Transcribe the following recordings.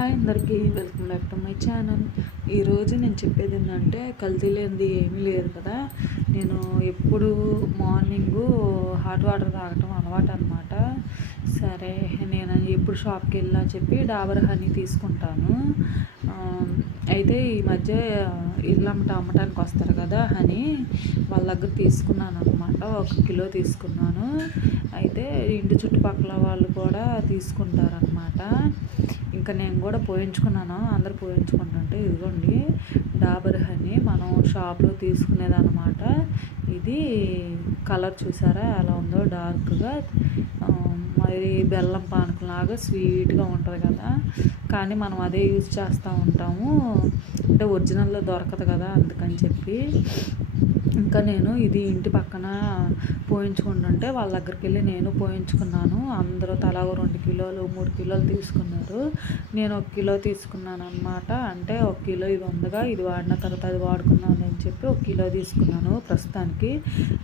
Hi అందరికీ welcome back to my channel. ఈరోజు నేను చెప్పేది ఏంటంటే కల్తీ లేనిది ఏమీ లేదు కదా. నేను ఎప్పుడు మార్నింగు హాట్ వాటర్ తాగటం అలవాటు అనమాట సరే నేను ఎప్పుడు షాప్కి వెళ్ళా చెప్పి డాబర్ హనీ తీసుకుంటాను. అయితే ఈ మధ్య ఇల్లు అమ్మట అమ్మటానికి వస్తారు కదా హనీ. వాళ్ళ దగ్గర తీసుకున్నాను అనమాట ఒక కిలో తీసుకున్నాను. అయితే ఇంటి చుట్టుపక్కల వాళ్ళు కూడా తీసుకుంటారనమాట ఇంకా నేను కూడా పోయించుకున్నాను. అందరు పోయించుకుంటుంటే ఇదిగోండి డాబర్ హనీ మనం షాప్లో తీసుకునేదన్నమాట. ఇది కలర్ చూసారా? ఎలా ఉందో డార్క్గా మరి బెల్లం పానకంలాగా స్వీట్గా ఉంటుంది కదా. కానీ మనం అదే యూజ్ చేస్తూ ఉంటాము. అంటే ఒరిజినల్లో దొరకదు కదా అందుకని చెప్పి. ఇంకా నేను ఇది ఇంటి పక్కన పోయించుకుంటుంటే వాళ్ళ దగ్గరికి వెళ్ళి నేను పోయించుకున్నాను. అందరూ తలా రెండు కిలోలు మూడు కిలోలు తీసుకున్నారు. నేను ఒక కిలో తీసుకున్నాను అనమాట అంటే ఒక కిలో ఇది ఉందిగా ఇది వాడిన తర్వాత అది వాడుకున్నాను అని చెప్పి ఒక కిలో తీసుకున్నాను ప్రస్తుతానికి.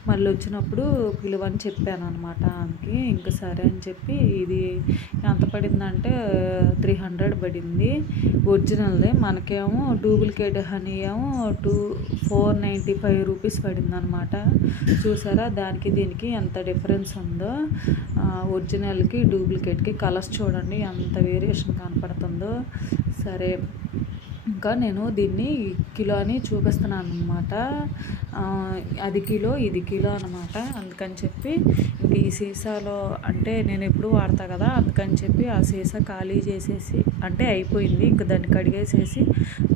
మళ్ళీ వచ్చినప్పుడు కిలో అని చెప్పాను అనమాట ఆమెకి. ఇంకా సరే అని చెప్పి ఇది ఎంత పడిందంటే త్రీ హండ్రెడ్ పడింది. ఒరిజినల్దే. మనకేమో డూప్లికేట్ హనీ ఏమో two four ninety five rupees పడిందనమాట. చూసారా? దానికి దీనికి ఎంత డిఫరెన్స్ ఉందో. ఒరిజినల్కి డూప్లికేట్కి కలర్స్ చూడండి ఎంత వేరియేషన్ కనపడుతుందో. సరే. ఇంకా నేను దీన్ని కిలో అని చూపిస్తున్నాను అనమాట అది కిలో ఇది కిలో అనమాట అందుకని చెప్పి ఇంక ఈ సీసాలో అంటే నేను ఎప్పుడు వాడతా కదా అందుకని చెప్పి ఆ సీసా ఖాళీ చేసేసి అంటే అయిపోయింది. ఇంక దాన్ని కడిగేసేసి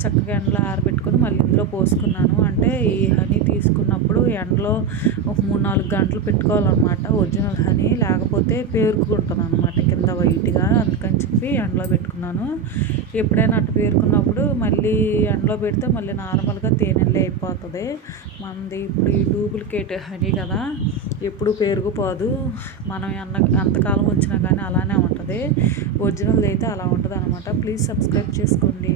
చక్కగా ఎండలో ఆరబెట్టుకొని మళ్ళీ ఇందులో పోసుకున్నాను. అంటే ఈ హనీ తీసుకున్నప్పుడు ఎండలో ఒక మూడు నాలుగు గంటలు పెట్టుకోవాలన్నమాట. ఒరిజినల్ హనీ లేకపోతే పేరుకుంటుంది అనమాట కింద వైట్గా అందుకని చెప్పి ఎండలో పెట్టుకున్నాను. ఎప్పుడైనా అటు పేరుకున్నప్పుడు మళ్ళీ ఎండలో పెడితే మళ్ళీ నార్మల్గా తేనెలే అయిపోతుంది. మనది ఇప్పుడు ఈ డూప్లికేట్ హనీ కదా ఎప్పుడు పెరిగిపోదు మనం ఎన్న ఎంతకాలం వచ్చినా కానీ అలానే ఉంటుంది. ఒరిజినల్ అయితే అలా ఉంటుంది అనమాట ప్లీజ్ సబ్స్క్రైబ్ చేసుకోండి.